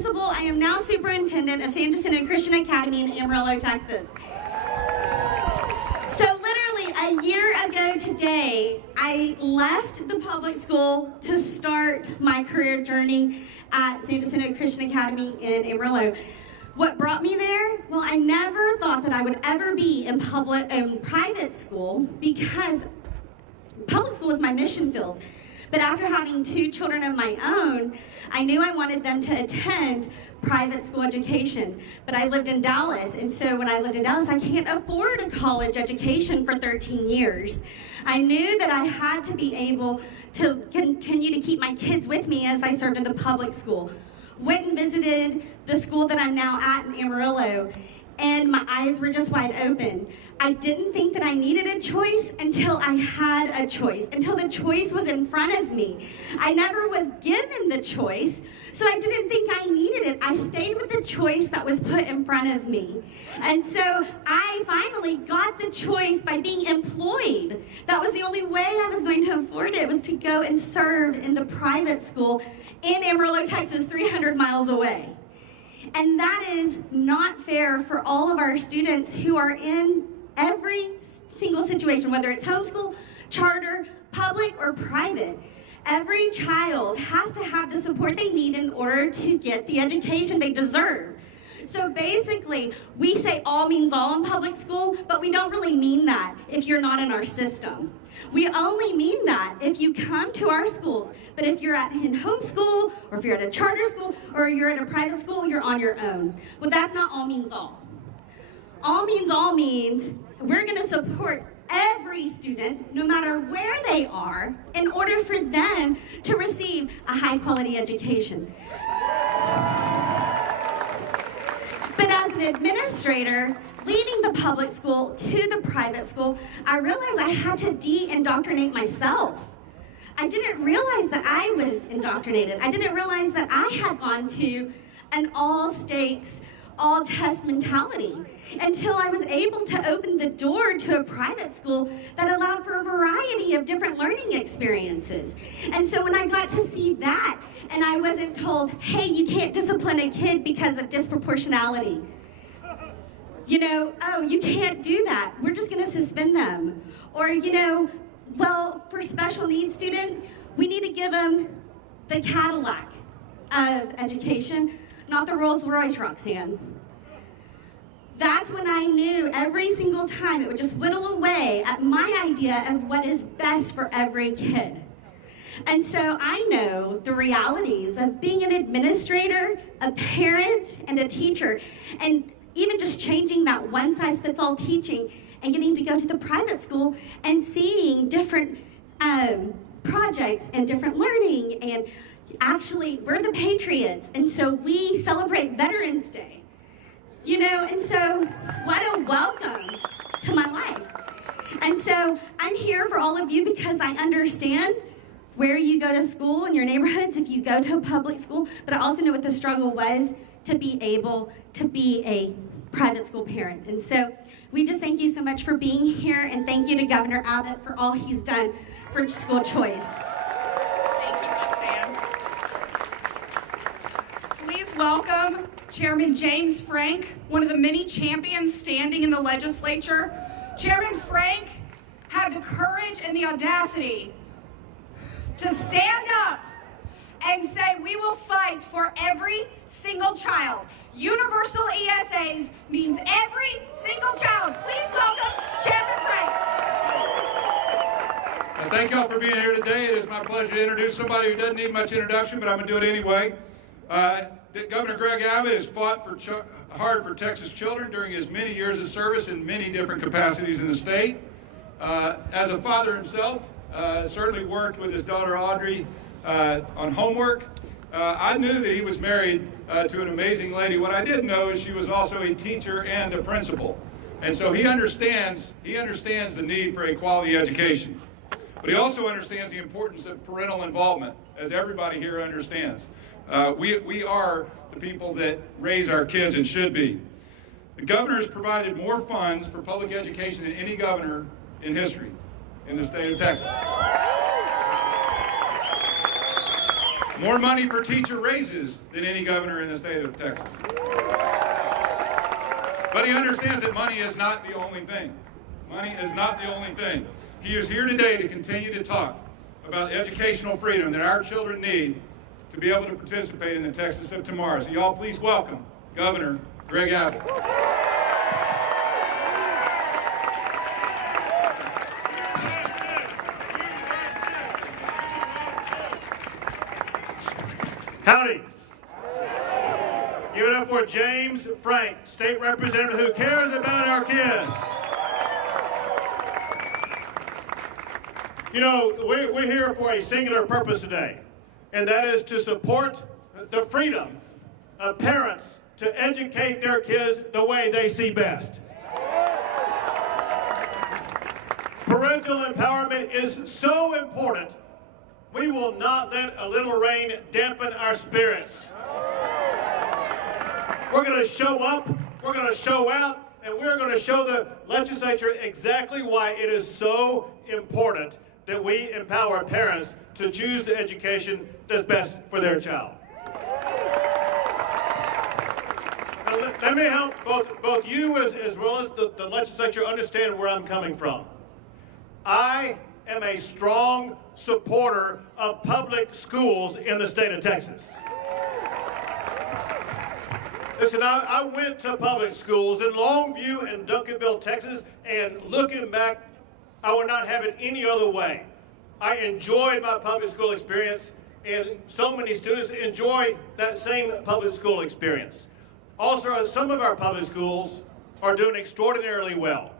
Principal. I am now superintendent of San Jacinto Christian Academy in Amarillo, Texas. So literally a year ago today, I left the public school to start my career journey at San Jacinto Christian Academy in Amarillo. What brought me there? Well, I never thought that I would ever be in private school, because public school was my mission field. But after having 2 children of my own, I knew I wanted them to attend private school education. But I lived in Dallas, and so when I lived in Dallas, I can't afford a college education for 13 years. I knew that I had to be able to continue to keep my kids with me as I served in the public school. Went and visited the school that I'm now at in Amarillo, and my eyes were just wide open. I didn't think that I needed a choice until I had a choice, until the choice was in front of me. I never was given the choice, so I didn't think I needed it. I stayed with the choice that was put in front of me. And so I finally got the choice by being employed. That was the only way I was going to afford it, was to go and serve in the private school in Amarillo, Texas, 300 miles away. And that is not fair for all of our students who are in every single situation, whether it's homeschool, charter, public, or private. Every child has to have the support they need in order to get the education they deserve. So basically, we say all means all in public school, but we don't really mean that if you're not in our system. We only mean that if you come to our schools, but if you're in homeschool, or if you're at a charter school, or you're at a private school, you're on your own. Well, that's not all means all. All means we're gonna support every student, no matter where they are, in order for them to receive a high quality education. But as an administrator, leaving the public school to the private school, I realized I had to de-indoctrinate myself. I didn't realize that I was indoctrinated. I didn't realize that I had gone to an all-stakes, all-test mentality until I was able to open the door to a private school that allowed for a variety of different learning experiences. And so when I got to see that, and I wasn't told, hey, you can't discipline a kid because of disproportionality. You know, oh, you can't do that. We're just gonna suspend them. Or, you know, well, for special needs student, we need to give them the Cadillac of education, not the Rolls Royce, Roxanne. That's when I knew every single time it would just whittle away at my idea of what is best for every kid. And so I know the realities of being an administrator, a parent, and a teacher, and even just changing that one-size-fits-all teaching and getting to go to the private school and seeing different projects and different learning. And actually, we're the Patriots, and so we celebrate Veterans Day. You know, and so what a welcome to my life. And so I'm here for all of you because I understand where you go to school in your neighborhoods if you go to a public school, but I also know what the struggle was to be able to be a private school parent. And so we just thank you so much for being here, and thank you to Governor Abbott for all he's done for school choice. Thank you, Roxanne. Please welcome Chairman James Frank, one of the many champions standing in the legislature. Chairman Frank had the courage and the audacity to stand up and say, we will fight for every single child. Universal ESAs means every single child. Please welcome Chairman Frank. Well, thank y'all for being here today. It is my pleasure to introduce somebody who doesn't need much introduction, but I'm going to do it anyway. Governor Greg Abbott has fought hard for Texas children during his many years of service in many different capacities in the state. As a father himself, certainly worked with his daughter Audrey on homework. I knew that he was married to an amazing lady. What I didn't know is she was also a teacher and a principal. And so he understands the need for a quality education. But he also understands the importance of parental involvement, as everybody here understands. We are the people that raise our kids and should be. The governor has provided more funds for public education than any governor in history in the state of Texas. More money for teacher raises than any governor in the state of Texas. But he understands that money is not the only thing. Money is not the only thing. He is here today to continue to talk about educational freedom that our children need to be able to participate in the Texas of tomorrow. So y'all please welcome Governor Greg Abbott. Howdy. Give it up for James Frank, state representative who cares about our kids. You know, we're here for a singular purpose today, and that is to support the freedom of parents to educate their kids the way they see best. Parental empowerment is so important. We will not let a little rain dampen our spirits. We're going to show up, we're going to show out, and we're going to show the legislature exactly why it is so important that we empower parents to choose the education that's best for their child. Now, let me help both you as well as the legislature understand where I'm coming from. I am a strong supporter of public schools in the state of Texas. Listen, I went to public schools in Longview and Duncanville, Texas, and looking back, I would not have it any other way. I enjoyed my public school experience, and so many students enjoy that same public school experience. Also, some of our public schools are doing extraordinarily well.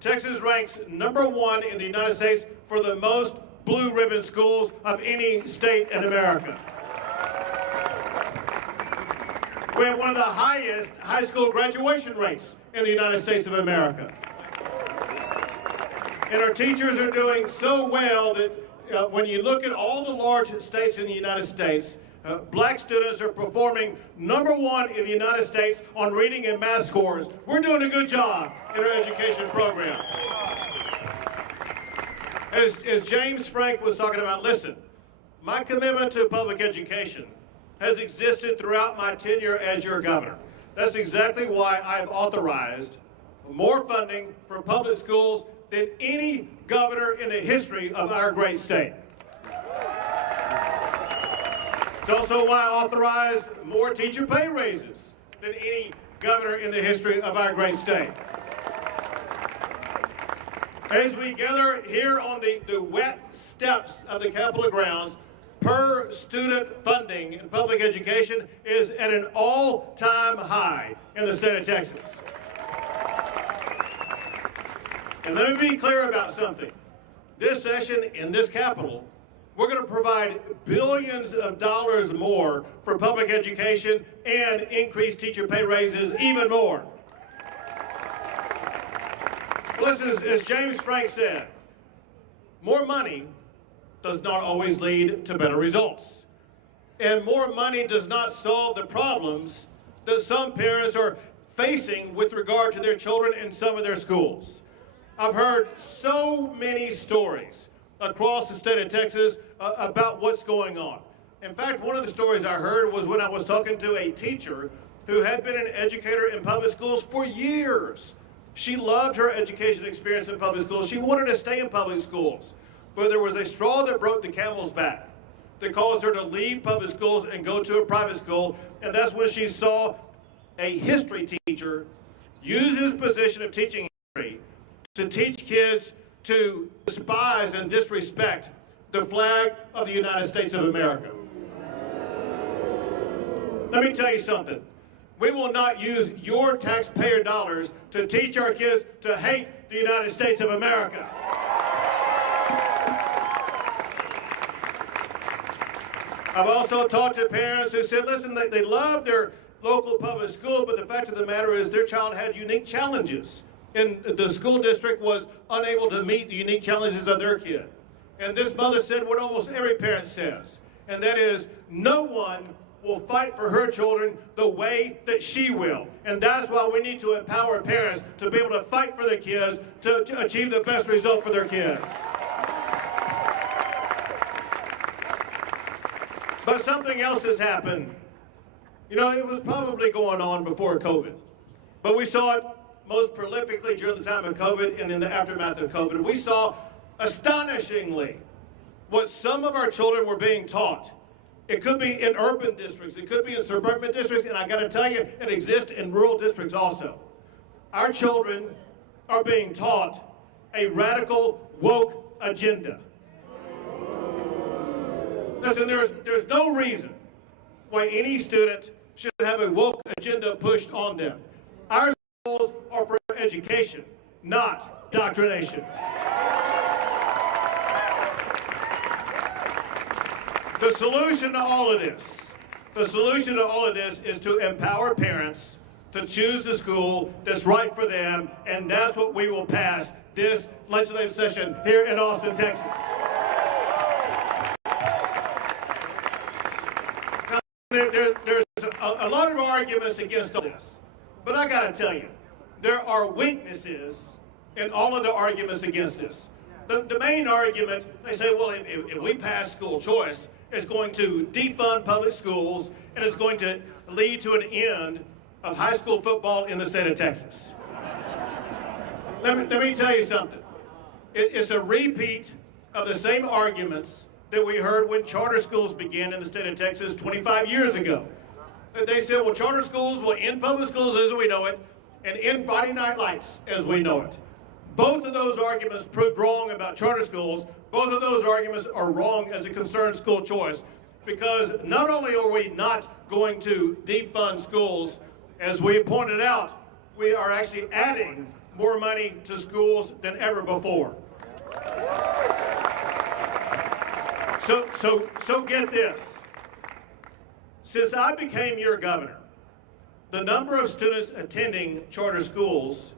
Texas ranks #1 in the United States for the most blue ribbon schools of any state in America. We have one of the highest high school graduation rates in the United States of America. And our teachers are doing so well that when you look at all the large states in the United States, black students are performing #1 in the United States on reading and math scores. We're doing a good job in our education program. As James Frank was talking about, listen, my commitment to public education has existed throughout my tenure as your governor. That's exactly why I've authorized more funding for public schools than any governor in the history of our great state. It's also why I authorized more teacher pay raises than any governor in the history of our great state. As we gather here on the wet steps of the Capitol grounds, per student funding in public education is at an all-time high in the state of Texas. And let me be clear about something. This session in this Capitol, we're going to provide billions of dollars more for public education and increase teacher pay raises even more. Listen, as James Frank said, more money does not always lead to better results. And more money does not solve the problems that some parents are facing with regard to their children in some of their schools. I've heard so many stories across the state of Texas about what's going on. In fact, one of the stories I heard was when I was talking to a teacher who had been an educator in public schools for years. She loved her education experience in public schools. She wanted to stay in public schools. But there was a straw that broke the camel's back that caused her to leave public schools and go to a private school. And that's when she saw a history teacher use his position of teaching history to teach kids to despise and disrespect the flag of the United States of America. Let me tell you something. We will not use your taxpayer dollars to teach our kids to hate the United States of America. I've also talked to parents who said, listen, they love their local public school, but the fact of the matter is their child had unique challenges. And the school district was unable to meet the unique challenges of their kid. And this mother said what almost every parent says, and that is, no one will fight for her children the way that she will. And that's why we need to empower parents to be able to fight for their kids to achieve the best result for their kids. But something else has happened. You know, it was probably going on before COVID, but we saw it most prolifically during the time of COVID and in the aftermath of COVID. We saw astonishingly what some of our children were being taught. It could be in urban districts, it could be in suburban districts, and I gotta tell you, it exists in rural districts also. Our children are being taught a radical woke agenda. Listen, there's no reason why any student should have a woke agenda pushed on them. Our schools are for education, not doctrination. The solution to all of this is to empower parents to choose the school that's right for them, and that's what we will pass this legislative session here in Austin, Texas. Now, there's a lot of arguments against all this, but I gotta tell you, there are weaknesses in all of the arguments against this. The main argument, they say, well, if we pass school choice, it's going to defund public schools, and it's going to lead to an end of high school football in the state of Texas. Let me tell you something. It's a repeat of the same arguments that we heard when charter schools began in the state of Texas 25 years ago. They said, well, charter schools will end public schools as we know it, and end Friday night lights as we know it. Both of those arguments proved wrong about charter schools. Both of those arguments are wrong as it concerns school choice, because not only are we not going to defund schools, as we pointed out, we are actually adding more money to schools than ever before. So get this. Since I became your governor, the number of students attending charter schools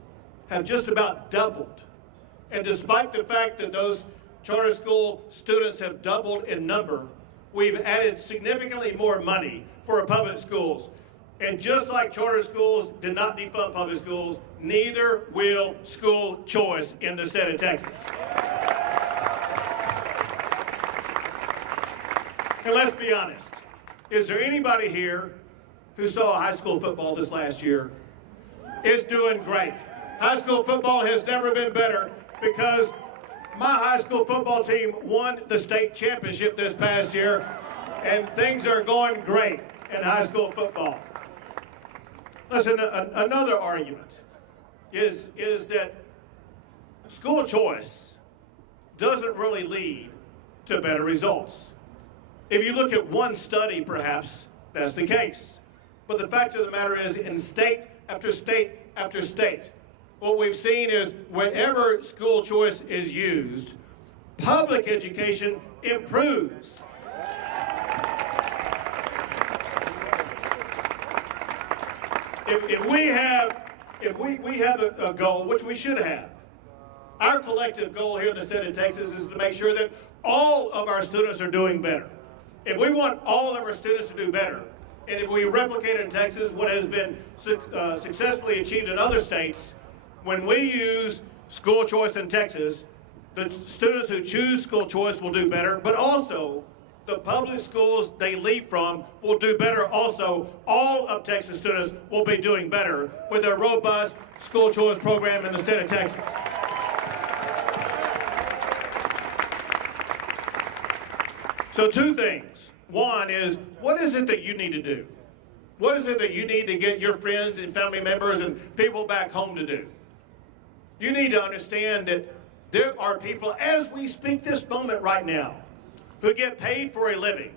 have just about doubled. And despite the fact that those charter school students have doubled in number, we've added significantly more money for our public schools. And just like charter schools did not defund public schools, neither will school choice in the state of Texas. And let's be honest, is there anybody here who saw high school football this last year? It's doing great. High school football has never been better because my high school football team won the state championship this past year, and things are going great in high school football. Listen, another argument is that school choice doesn't really lead to better results. If you look at one study, perhaps that's the case. But the fact of the matter is, in state after state after state, what we've seen is whenever school choice is used, public education improves. If we have a goal, which we should have, our collective goal here in the state of Texas is to make sure that all of our students are doing better. If we want all of our students to do better, and if we replicate in Texas what has been successfully achieved in other states, when we use school choice in Texas, the students who choose school choice will do better, but also the public schools they leave from will do better also. All of Texas students will be doing better with a robust school choice program in the state of Texas. So two things. One is, what is it that you need to do? What is it that you need to get your friends and family members and people back home to do? You need to understand that there are people, as we speak this moment right now, who get paid for a living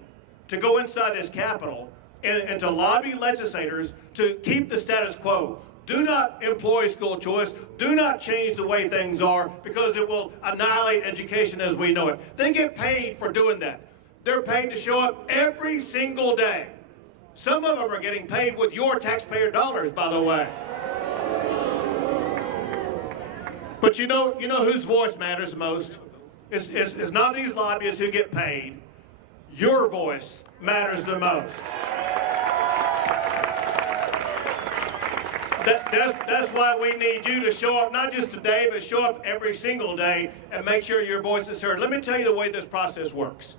to go inside this Capitol and to lobby legislators to keep the status quo. Do not employ school choice. Do not change the way things are, because it will annihilate education as we know it. They get paid for doing that. They're paid to show up every single day. Some of them are getting paid with your taxpayer dollars, by the way. But you know whose voice matters the most? It's not these lobbyists who get paid. Your voice matters the most. That's why we need you to show up, not just today, but show up every single day and make sure your voice is heard. Let me tell you the way this process works.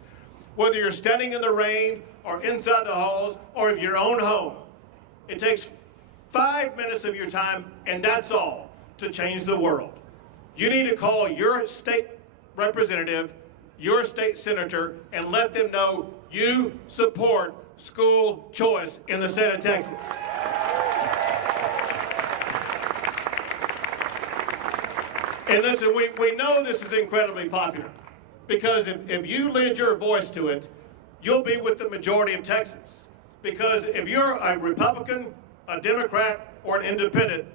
Whether you're standing in the rain or inside the halls or if you're own home, it takes 5 minutes of your time, and that's all, to change the world. You need to call your state representative, your state senator, and let them know you support school choice in the state of Texas. And listen, we know this is incredibly popular, because if you lend your voice to it, you'll be with the majority of Texans. Because if you're a Republican, a Democrat, or an independent,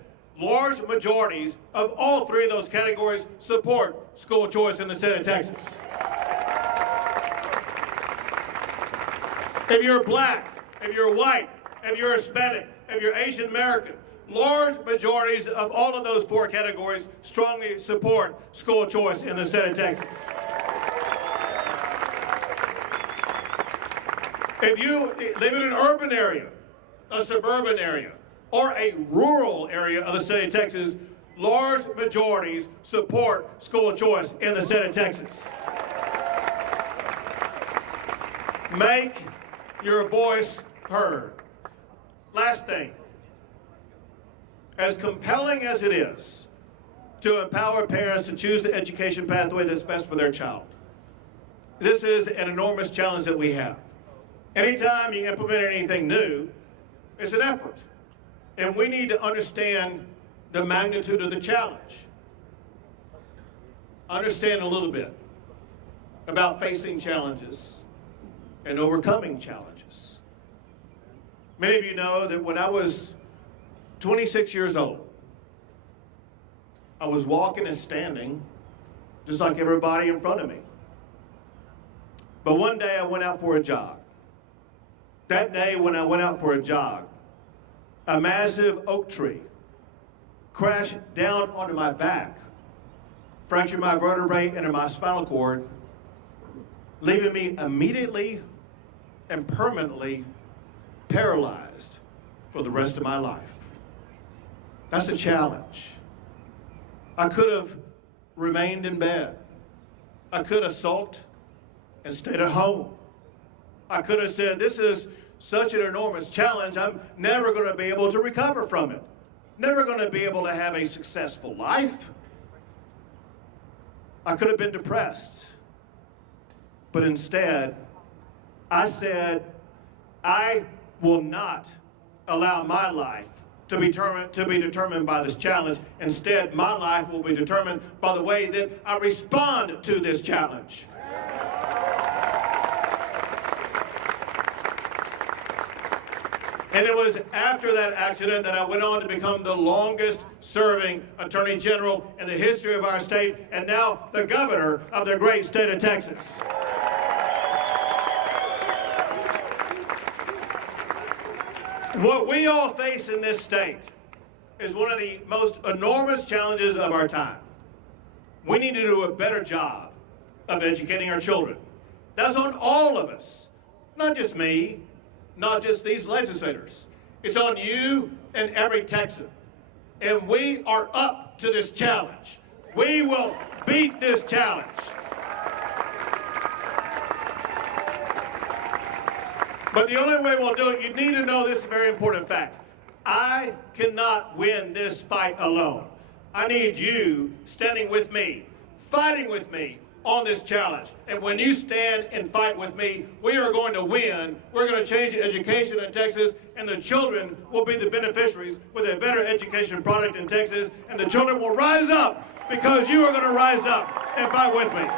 large majorities of all three of those categories support school choice in the state of Texas. If you're black, if you're white, if you're Hispanic, if you're Asian American, large majorities of all of those four categories strongly support school choice in the state of Texas. If you live in an urban area, a suburban area, or a rural area of the state of Texas, large majorities support school choice in the state of Texas. Make your voice heard. Last thing, as compelling as it is to empower parents to choose the education pathway that's best for their child, this is an enormous challenge that we have. Anytime you implement anything new, it's an effort. And we need to understand the magnitude of the challenge. Understand a little bit about facing challenges and overcoming challenges. Many of you know that when I was 26 years old, I was walking and standing just like everybody in front of me. But one day I went out for a jog. That day when I went out for a jog, a massive oak tree crashed down onto my back, fractured my vertebrae into my spinal cord, leaving me immediately and permanently paralyzed for the rest of my life. That's a challenge. I could have remained in bed. I could have sulked and stayed at home. I could have said, this is such an enormous challenge, I'm never going to be able to recover from it. Never going to be able to have a successful life. I could have been depressed. But instead, I said, I will not allow my life to be determined by this challenge. Instead, my life will be determined by the way that I respond to this challenge. And it was after that accident that I went on to become the longest serving Attorney General in the history of our state, and now the governor of the great state of Texas. What we all face in this state is one of the most enormous challenges of our time. We need to do a better job of educating our children. That's on all of us, not just me, not just these legislators. It's on you and every Texan. And we are up to this challenge. We will beat this challenge. But the only way we'll do it, you need to know this very important fact. I cannot win this fight alone. I need you standing with me, fighting with me on this challenge. And when you stand and fight with me, we are going to win. We're going to change the education in Texas, and the children will be the beneficiaries with a better education product in Texas, and the children will rise up because you are going to rise up and fight with me.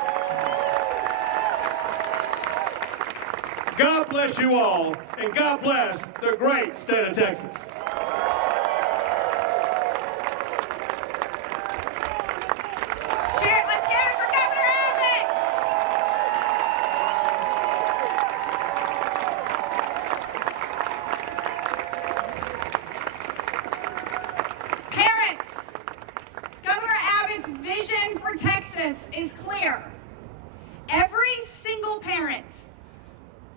God bless you all, and God bless the great state of Texas. Cheer, let's give it for Governor Abbott! Parents, Governor Abbott's vision for Texas is clear. Every single parent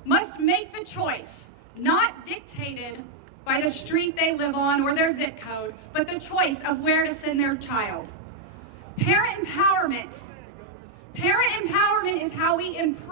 must make the choice, not dictated by the street they live on or their zip code, but the choice of where to send their child. Parent empowerment is how we improve